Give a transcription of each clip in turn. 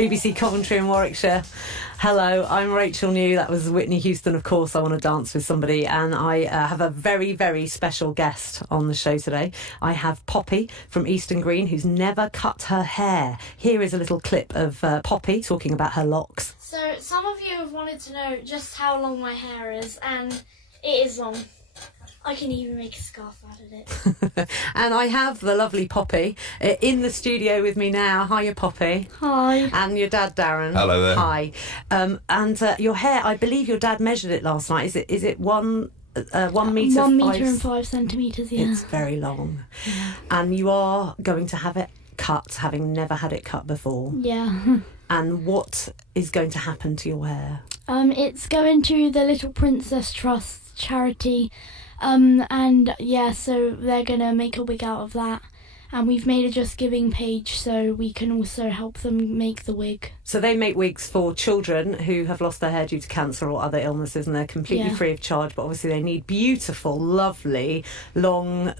BBC Coventry and Warwickshire. Hello, I'm Rachel New. That was Whitney Houston, of course, I Want to Dance with Somebody. And I have a very, very special guest on the show today. I have Poppy from Eastern Green, who's never cut her hair. Here is a little clip of Poppy talking about her locks. So some of you have wanted to know just how long my hair is, and it is long. I can even make a scarf out of it. And I have the lovely Poppy in the studio with me now. Hiya, Poppy. Hi. And your dad, Darren. Hello there. Hi. And your hair, I believe your dad measured it last night. Is it 1 metre? 1 metre and 5 centimetres, yeah. It's very long. Yeah. And you are going to have it cut, having never had it cut before. Yeah. And what is going to happen to your hair? It's going to the Little Princess Trust charity. And yeah, so they're going to make a wig out of that. And we've made a Just Giving page so we can also help them make the wig. So they make wigs for children who have lost their hair due to cancer or other illnesses, and they're completely free of charge, but obviously they need beautiful, lovely, long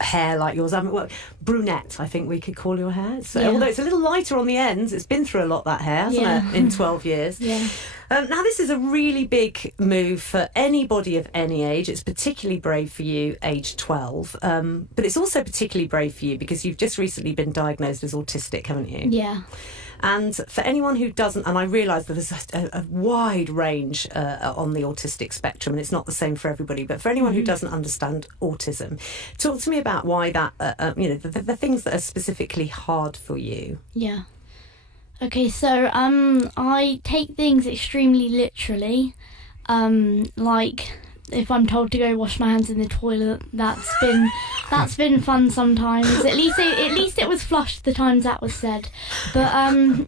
hair like yours. Brunette, I think we could call your hair. So, although it's a little lighter on the ends, it's been through a lot, that hair, hasn't it, in 12 years? Yeah. Now, this is a really big move for anybody of any age. It's particularly brave for you, age 12. But it's also particularly brave for you because you've just recently been diagnosed as autistic, haven't you? Yeah. And for anyone who doesn't, and I realise that there's a wide range on the autistic spectrum, and it's not the same for everybody, but for anyone who doesn't understand autism, talk to me about why that, the things that are specifically hard for you. Yeah. Okay, so I take things extremely literally. Like if I'm told to go wash my hands in the toilet, that's been fun sometimes. At least it was flushed the times that was said. But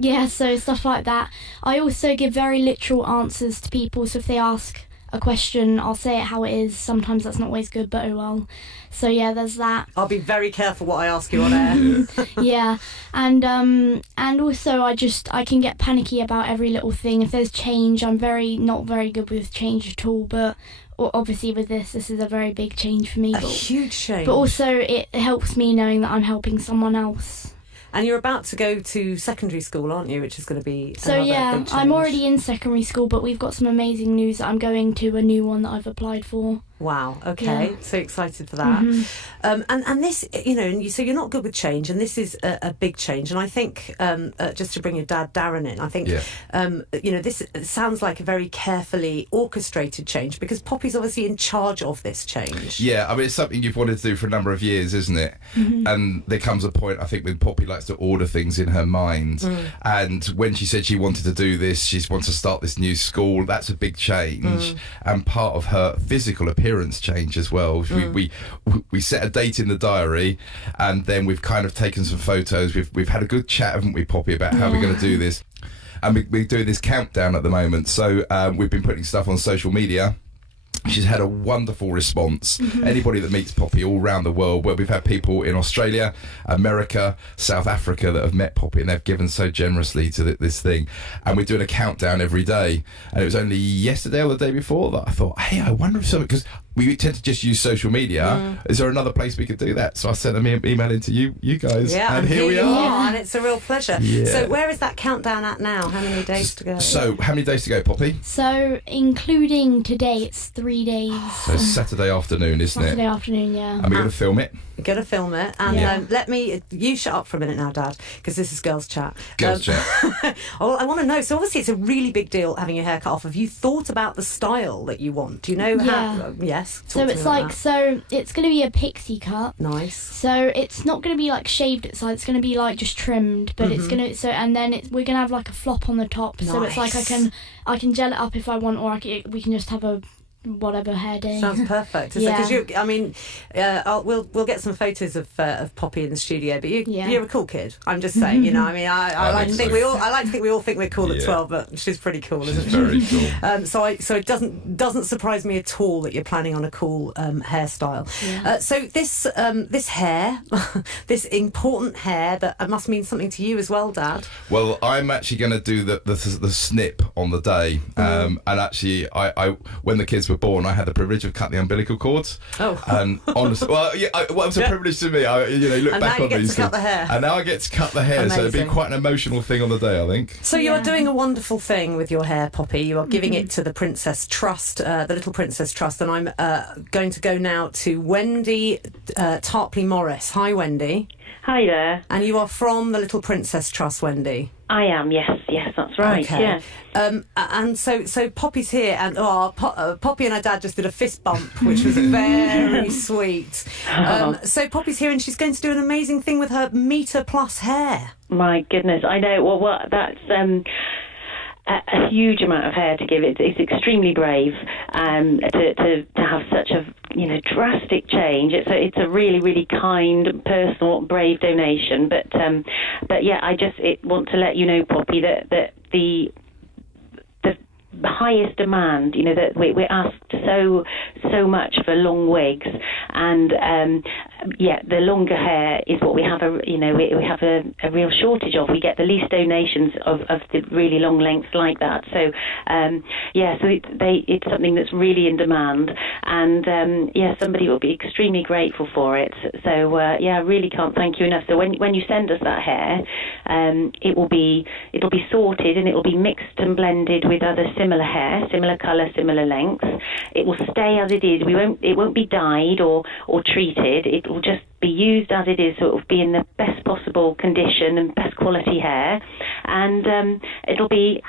yeah, so stuff like that. I also give very literal answers to people. So if they ask a question, I'll say it how it is. Sometimes that's not always good, but oh well. So yeah, there's that. I'll be very careful what I ask you on air. Yeah, and also I can get panicky about every little thing. If there's change, I'm not very good with change at all. But obviously with this is a very big change for me. A huge change. But also it helps me knowing that I'm helping someone else. And you're about to go to secondary school, aren't you? Which is going to be so yeah. Big change. I'm already in secondary school, but we've got some amazing news that I'm going to a new one that I've applied for. Wow. Okay. Yeah. So excited for that. Mm-hmm. And this, so you're not good with change, and this is a big change. And I think just to bring your dad Darren in, I think this sounds like a very carefully orchestrated change because Poppy's obviously in charge of this change. Yeah, I mean it's something you've wanted to do for a number of years, isn't it? Mm-hmm. And there comes a point, I think, when Poppy likes to order things in her mind. And when she said she wanted to do this, she wants to start this new school. That's a big change, and part of her physical appearance change as well. We set a date in the diary, and then we've kind of taken some photos. We've had a good chat, haven't we, Poppy, about how we're going to do this, and we're doing this countdown at the moment. So we've been putting stuff on social media. She's had a wonderful response. Anybody that meets Poppy all around the world, where we've had people in Australia, America, South Africa that have met Poppy, and they've given so generously to this thing. And we're doing a countdown every day. And it was only yesterday or the day before that I thought, hey, I wonder if something, because we tend to just use social media. Is there another place we could do that? So I sent an email into you guys, and here we are. Yeah, and it's a real pleasure. Yeah. So where is that countdown at now? How many days to go? So how many days to go, Poppy? So including today, it's 3 days. So Saturday afternoon, isn't it? Saturday afternoon, yeah. And we're going to film it. We're going to film it. And you shut up for a minute now, Dad, because this is Girls Chat. Girls Chat. Well, I want to know, so obviously it's a really big deal having your hair cut off. Have you thought about the style that you want? Do you know how? Yes. So it's like, so it's going to be a pixie cut. Nice. So it's not going to be like shaved at sides. It's going to be like just trimmed, but it's going to, and then we're going to have like a flop on the top. Nice. So it's like I can gel it up if I want, or we can just have a whatever hair day. Sounds perfect. Because we'll get some photos of Poppy in the studio. But you're a cool kid. I'm just saying. I like to think we all think we're cool at 12, but she's pretty cool, isn't she? Very cool. So it doesn't surprise me at all that you're planning on a cool hairstyle. Yeah. So this hair, this important hair that must mean something to you as well, Dad. Well, I'm actually going to do the snip on the day, and actually, I when the kids were were born, I had the privilege of cutting the umbilical cords. Oh. And honestly, it was a privilege to me. I look And back now on you get these to cut things. the hair. And now I get to cut the hair, so it'd be Amazing. quite an emotional thing on the day, I think. So you are Yeah. doing a wonderful thing with your hair, Poppy. You are giving it to the Princess Trust, the Little Princess Trust, and I'm going to go now to Wendy Tarpley Morris. Hi, Wendy. Hi there. And you are from the Little Princess Trust, Wendy. I am, yes, that's right, Okay. yeah. And so Poppy's here, and Poppy and her dad just did a fist bump, which was very sweet. So Poppy's here, and she's going to do an amazing thing with her metre plus hair. My goodness, I know, well that's a huge amount of hair to give. It's extremely brave to have such a drastic change. It's a really, really kind, personal, brave donation. But yeah, I just want to let you know, Poppy, that the highest demand, that we're asked so much for long wigs, and the longer hair is what we have we have a real shortage of. We get the least donations of the really long lengths like that. So so it's something that's really in demand, and somebody will be extremely grateful for it. So I really can't thank you enough. So when you send us that hair, it'll be sorted, and it will be mixed and blended with other similar hair, similar colour, similar length. It will stay as it is. It won't be dyed or treated. It will just be used as it is, so it will be in the best possible condition and best quality hair. And it'll be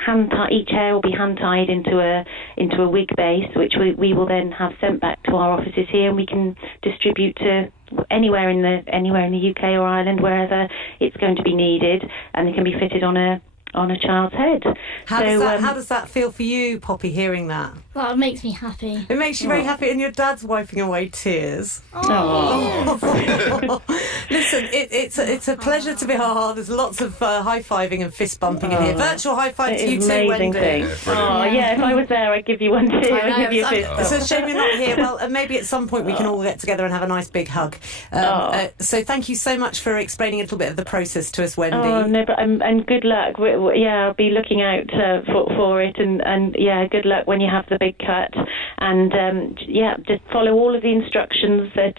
each hair will be hand tied into a wig base, which we will then have sent back to our offices here, and we can distribute to anywhere in the UK or Ireland, wherever it's going to be needed, and it can be fitted on a child's head. How does that feel for you, Poppy, hearing that? That makes me happy. It makes you very happy, and your dad's wiping away tears. Oh. Listen, it's a pleasure to be. There's lots of high-fiving and fist-bumping in here. Virtual high-five to you too, amazing Wendy. thing. If I was there, I'd give you one too. I'd give you a fist It's a shame you're not here. Well, maybe at some point we can all get together and have a nice big hug. So thank you so much for explaining a little bit of the process to us, Wendy. Oh no, but and good luck. I'll be looking out for it, and good luck when you have the big cut, and just follow all of the instructions that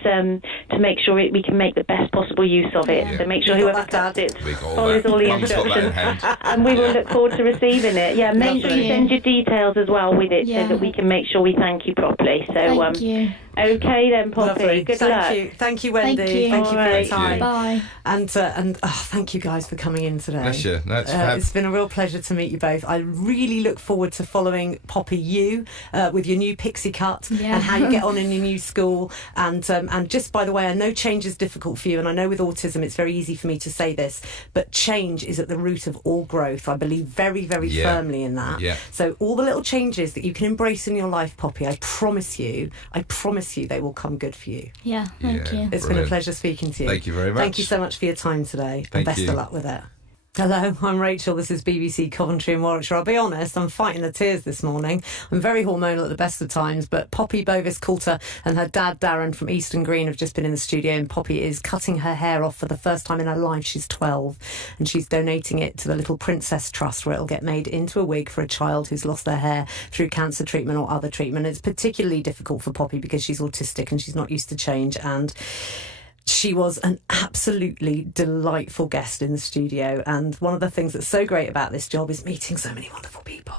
to make sure we can make the best possible use of it. Yeah. So make sure You got whoever that, cuts Dad? it follows all the Mum's got that in instructions, hand. and we will look forward to receiving it. Yeah, make sure you Lovely. send your details as well with it, Yeah. so that we can make sure we thank you properly. So Thank you. okay then, Poppy. Lovely. Good luck. Thank you, Wendy. Thank you. Thank you for your Alright. time. Bye. And thank you guys for coming in today. Bless you. That's fab. It's been a real pleasure to meet you both. I really look forward to following Poppy with your new pixie cut Yeah. and how you get on in your new school. And just by the way, I know change is difficult for you, and I know with autism it's very easy for me to say this, but change is at the root of all growth. I believe very, very firmly in that. Yeah. So all the little changes that you can embrace in your life, Poppy, I promise you they will come good for you. Yeah, thank Yeah. you. It's been a Brilliant. pleasure speaking to you. Thank you very much. Thank you so much for your time today. And Thank best you. of luck with it. Hello, I'm Rachel. This is BBC Coventry and Warwickshire. I'll be honest, I'm fighting the tears this morning. I'm very hormonal at the best of times, but Poppy Bovis-Coulter and her dad Darren from Eastern Green have just been in the studio, and Poppy is cutting her hair off for the first time in her life. She's 12 and she's donating it to the Little Princess Trust, where it'll get made into a wig for a child who's lost their hair through cancer treatment or other treatment. It's particularly difficult for Poppy because she's autistic and she's not used to change, and she was an absolutely delightful guest in the studio. And one of the things that's so great about this job is meeting so many wonderful people.